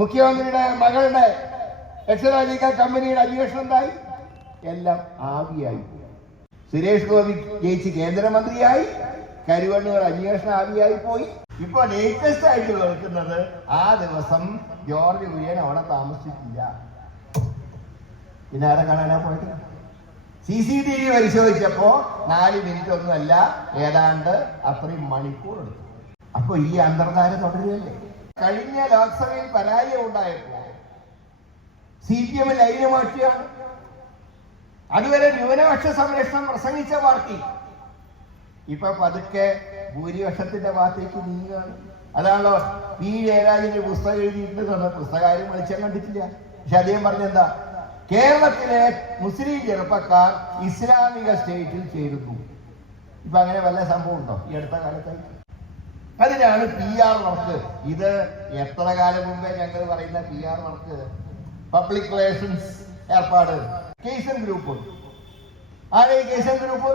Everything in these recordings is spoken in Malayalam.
മുഖ്യമന്ത്രിയുടെ മകളുടെ എക്സലോജിക്കൽ കമ്പനിയുടെ അന്വേഷണം എന്തായി? എല്ലാം ആവിയായി. സുരേഷ് ഗോപി ജയിച്ച് കേന്ദ്രമന്ത്രിയായി, കരുവണ്ണൂർ അന്വേഷണം ആവിയായി പോയി. ഇപ്പൊ ലേറ്റസ്റ്റ് ആയിട്ട് കേൾക്കുന്നത് ആ ദിവസം ജോർജ് കുര്യൻ അവിടെ താമസിച്ചിട്ടില്ല. പിന്നെ ആരെ കാണാനാ പോയിട്ട്? CCTV പരിശോധിച്ചപ്പോ 4 മിനിറ്റ് ഒന്നുമല്ല, ഏതാണ്ട് അത്രയും മണിക്കൂർ എടുത്തു. അപ്പൊ ഈ അന്തർധാര തുടരുകയല്ലേ? കഴിഞ്ഞ ലോക്സഭയിൽ പരാജയം ഉണ്ടായപ്പോ CPM ലൈന് മാറ്റിയാണ്. അതുവരെ ന്യൂനപക്ഷ സംരക്ഷണം പ്രസംഗിച്ച പാർട്ടി ഇപ്പൊ പതുക്കെ ഭൂരിപക്ഷത്തിന്റെ ഭാഗത്തേക്ക് നീങ്ങുകയാണ്. അതാണല്ലോ P. ജയരാജന്റെ പുസ്തകം എഴുതിയിട്ടുണ്ട്. പുസ്തകാരും വെളിച്ചം കണ്ടിട്ടില്ല. പക്ഷെ അദ്ദേഹം പറഞ്ഞെന്താ? കേരളത്തിലെ മുസ്ലിം ചെറുപ്പക്കാർ ഇസ്ലാമിക സ്റ്റേറ്റിൽ ചേരുന്നു. ഇപ്പൊ അങ്ങനെ വല്ല സംഭവം ഉണ്ടോ ഈ അടുത്ത കാലത്തായി? അതിനാണ് PR വർക്ക്. ഇത് എത്ര കാലം മുമ്പേ ഞങ്ങൾ പറയുന്ന PR വർക്ക്, പബ്ലിക് റിലേഷൻസ് ഏർപ്പാട്, കേസൻ ഗ്രൂപ്പ്. ആരെ കേസൻ ഗ്രൂപ്പ്?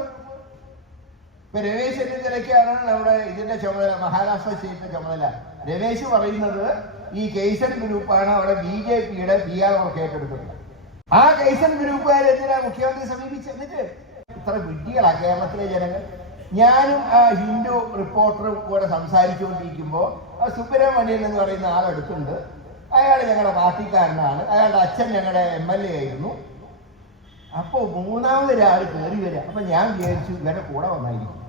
ഇപ്പൊ രമേശ് ചെന്നിത്തലയ്ക്കാണ് നമ്മുടെ ഇതിന്റെ ചുമതല, മഹാരാഷ്ട്ര സ്റ്റേറ്റിന്റെ ചുമതല. രമേശ് പറയുന്നത് ഈ കേസൻ ഗ്രൂപ്പാണ് അവിടെ BJPയുടെ PR വർക്ക് ഏറ്റെടുക്കുന്നത്. ആ കേസൻ ഗ്രൂപ്പുകാരെന്തിനാ മുഖ്യമന്ത്രി സമീപിച്ച്? എന്നിട്ട് ഇത്ര വിഡ്ഢികളാ കേരളത്തിലെ ജനങ്ങൾ. ഞാനും ആ ഹിന്ദു റിപ്പോർട്ടറും കൂടെ സംസാരിച്ചുകൊണ്ടിരിക്കുമ്പോ സുബ്രഹ്മണ്യൻ എന്ന് പറയുന്ന ആളെടുത്തുണ്ട്. അയാൾ ഞങ്ങളുടെ പാർട്ടിക്കാരനാണ്. അയാളുടെ അച്ഛൻ ഞങ്ങളുടെ MLA ആയിരുന്നു. അപ്പോ മൂന്നാമതൊരാൾ കയറി വരിക. അപ്പൊ ഞാൻ വിചാരിച്ചു ഇവരുടെ കൂടെ വന്നായിരിക്കും.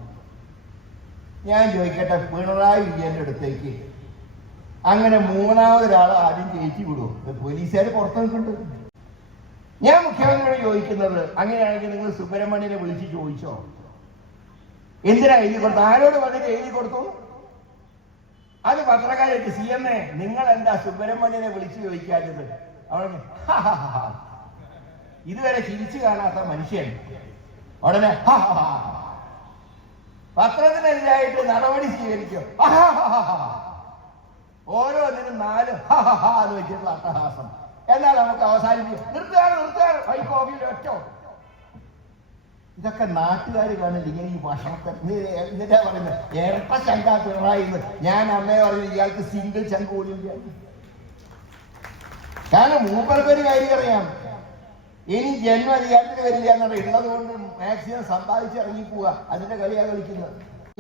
ഞാൻ ചോദിക്കട്ടെ, പിണറായി വിജയന്റെ അടുത്തേക്ക് അങ്ങനെ മൂന്നാമതൊരാൾ ആദ്യം കയറ്റി വിടുമോ? പോലീസുകാർ പുറത്തു നിൽക്കുന്നുണ്ട്. ഞാൻ മുഖ്യമന്ത്രിയോട് ചോദിക്കുന്നത്, അങ്ങനെയാണെങ്കിൽ നിങ്ങൾ സുബ്രഹ്മണ്യനെ വിളിച്ച് ചോദിച്ചോ? എന്തിനാ എഴുതി കൊടുത്തു? ആരോട് വന്നിട്ട് എഴുതി കൊടുത്തു? അത് പത്രക്കാരായിട്ട് CMA നിങ്ങൾ എന്താ സുബ്രഹ്മണ്യനെ വിളിച്ചു ചോദിക്കാത്തത്? അവിടെ ഇതുവരെ ചിരിച്ചു കാണാത്ത മനുഷ്യൻ ഉടനെ പത്രത്തിനെതിരായിട്ട് നടപടി സ്വീകരിക്കും. ഓരോന്നിനും 4 എന്ന് വെച്ചിട്ടുള്ള അട്ടഹാസം. എന്നാൽ നമുക്ക് അവസാനിപ്പിക്കും. നിർത്തുകയാണ് ഹൈക്കോടതിയിൽ ഒറ്റോ. ഇതൊക്കെ നാട്ടുകാർ കാണില്ല. ഇങ്ങനെ ഈ ഭക്ഷണത്തെ എന്നിട്ടാ പറയുന്നത് ഇരട്ട ശങ്ക പിണറായിന്ന്. ഞാൻ അന്നേ പറഞ്ഞു ഇയാൾക്ക് സിംഗിൾ ചങ്ക് പോലും. കാരണം മൂപ്പർക്കൊരു കാര്യം അറിയാം, ഇനി ജന്മ അധികാരത്തിൽ വരില്ല എന്നാണ്. ഉള്ളത് കൊണ്ട് മാക്സിമം സമ്പാദിച്ച് ഇറങ്ങിപ്പോവുക. അതിന്റെ കളിയാ കളിക്കുന്നത്.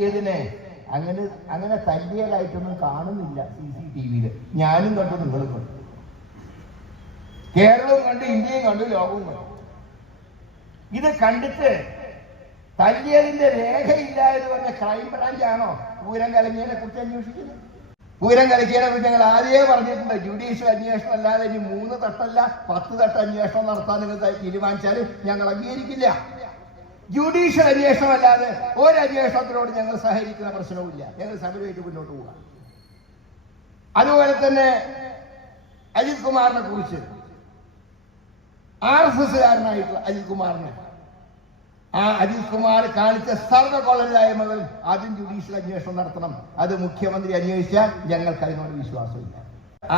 ഇതിനെ അങ്ങനെ തല്ലിയതായിട്ടൊന്നും കാണുന്നില്ല CCTVയിൽ. ഞാനും കണ്ടു, നിങ്ങളും കണ്ടു, കേരളവും കണ്ടു, ഇന്ത്യയും കണ്ടു, ലോകവും കണ്ടു. ഇത് കണ്ടിട്ട് തല്ലിയതിന്റെ രേഖയില്ല എന്ന് പറഞ്ഞ ക്രൈംബ്രാഞ്ച് ആണോ പൂരം കലങ്ങിയതിനെ കുറിച്ച് അന്വേഷിക്കുന്നത്? പൂരം കലക്കിയതിനെ കുറിച്ച് ഞങ്ങൾ ആദ്യമേ പറഞ്ഞിട്ടുണ്ട്. ജുഡീഷ്യൽ അന്വേഷണം അല്ലാതെ ഇനി 3 തട്ടല്ല 10 തട്ട അന്വേഷണം നടത്താൻ നിങ്ങൾ തീരുമാനിച്ചാൽ ഞങ്ങൾ അംഗീകരിക്കില്ല. ജുഡീഷ്യൽ അന്വേഷണം അല്ലാതെ ഒരു അന്വേഷണത്തിനോട് ഞങ്ങൾ സഹകരിക്കുന്ന പ്രശ്നവുമില്ല. ഞങ്ങൾ സമരമായിട്ട് മുന്നോട്ട് പോകാം. അതുപോലെ തന്നെ അജിത് കുമാറിനെ കുറിച്ച്, RSSകാരനായിട്ടുള്ള അജിത് കുമാറിനെ, ആ അജിത് കുമാർ കാണിച്ച സർവ്വകൊള്ളരുതായ്മകൾ ആദ്യം ജുഡീഷ്യൽ അന്വേഷണം നടത്തണം. അത് മുഖ്യമന്ത്രി അന്വേഷിച്ചാൽ ഞങ്ങൾക്ക് അതിനോട് വിശ്വാസമില്ല.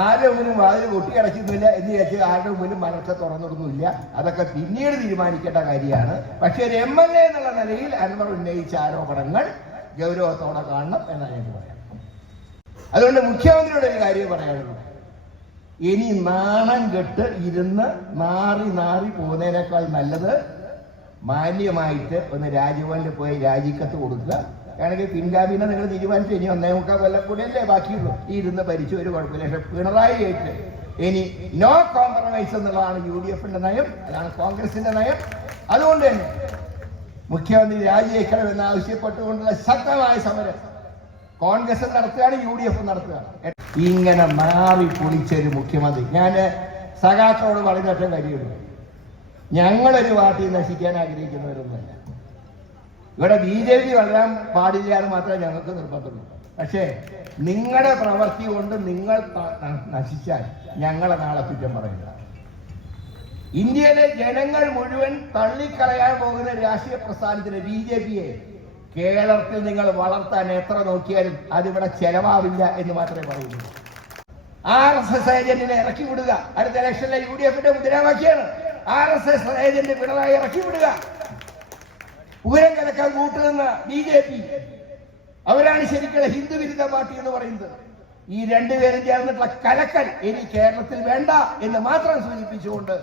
ആരുടെ മുമ്പിലും വാതിൽ കൊട്ടിയടച്ചിരുന്നില്ല എന്ന് വിചാരിച്ച് ആരുടെ മുമ്പിലും മനസ്സ തുറന്നിടുന്നില്ല. അതൊക്കെ പിന്നീട് തീരുമാനിക്കേണ്ട കാര്യമാണ്. പക്ഷെ ഒരു MLA എന്നുള്ള നിലയിൽ അൻവർ ഉന്നയിച്ച ആരോപണങ്ങൾ ഗൗരവത്തോടെ കാണണം എന്നാണ് എനിക്ക് പറയാം. അതുകൊണ്ട് മുഖ്യമന്ത്രിയുടെ ഒരു കാര്യം പറയാനുള്ളൂ. ഇനി നാണം കെട്ട് ഇരുന്ന് നാറി പോകുന്നതിനേക്കാൾ നല്ലത് മാന്യമായിട്ട് ഒന്ന് രാജ്ഭവനിൽ പോയി രാജിക്കത്ത് കൊടുക്കുക. ആണെങ്കിൽ പിൻഗാമിനെ നിങ്ങൾ തീരുമാനിച്ചു. ഇനി 1.25 കൊല്ലം കൂടെയല്ലേ ബാക്കിയുള്ളൂ. ഈ ഇരുന്ന് ഭരിച്ചു ഒരു കുഴപ്പമില്ല. പക്ഷെ പിണറായി ആയിട്ട് ഇനി നോ കോംപ്രമൈസ് എന്നുള്ളതാണ് UDFന്റെ നയം, അതാണ് കോൺഗ്രസിന്റെ നയം. അതുകൊണ്ട് തന്നെ മുഖ്യമന്ത്രി രാജിവെക്കണമെന്ന് ആവശ്യപ്പെട്ടുകൊണ്ടുള്ള ശക്തമായ സമരം കോൺഗ്രസ് നടത്തുകയാണ്, UDF നടത്തുകയാണ്. ഇങ്ങനെ മാറി പൊളിച്ചൊരു മുഖ്യമന്ത്രി. ഞാൻ സഖാക്കളോട് പറഞ്ഞിട്ട് കാര്യമുള്ളൂ, ഞങ്ങളൊരു പാർട്ടി നശിക്കാൻ ആഗ്രഹിക്കുന്നവരൊന്നുമല്ല. ഇവിടെ BJP വളരാൻ പാടില്ല എന്ന് മാത്രമേ ഞങ്ങൾക്ക് നിർബന്ധമുള്ളൂ. പക്ഷേ നിങ്ങളുടെ പ്രവൃത്തി കൊണ്ട് നിങ്ങൾ നശിച്ചാൽ ഞങ്ങളെ നാളെ കുറ്റം പറയുക. ഇന്ത്യയിലെ ജനങ്ങൾ മുഴുവൻ തള്ളിക്കളയാൻ പോകുന്ന രാഷ്ട്രീയ പ്രസ്ഥാനത്തിന് BJPയെ കേരളത്തിൽ നിങ്ങൾ വളർത്താൻ എത്ര നോക്കിയാലും അതിവിടെ ചെലവാവില്ല എന്ന് മാത്രമേ പറയുള്ളൂ. RSS ഏജന്റിനെ ഇറക്കി വിടുക. അടുത്ത ഇലക്ഷനിലെ UDFന്റെ മുദ്രാവാക്യമാണ് RSS ഏജന്റ് പിണറായി ഇറക്കി വിടുക. പൂരം കലക്കാൻ കൂട്ടുനിന്ന BJP അവരാണ് ശരിക്കുള്ള ഹിന്ദു വിരുദ്ധ പാർട്ടി എന്ന് പറയുന്നത്. ഈ രണ്ടുപേരും ചേർന്നിട്ടുള്ള കലക്കൽ ഇനി കേരളത്തിൽ വേണ്ട എന്ന് മാത്രം സൂചിപ്പിച്ചുകൊണ്ട്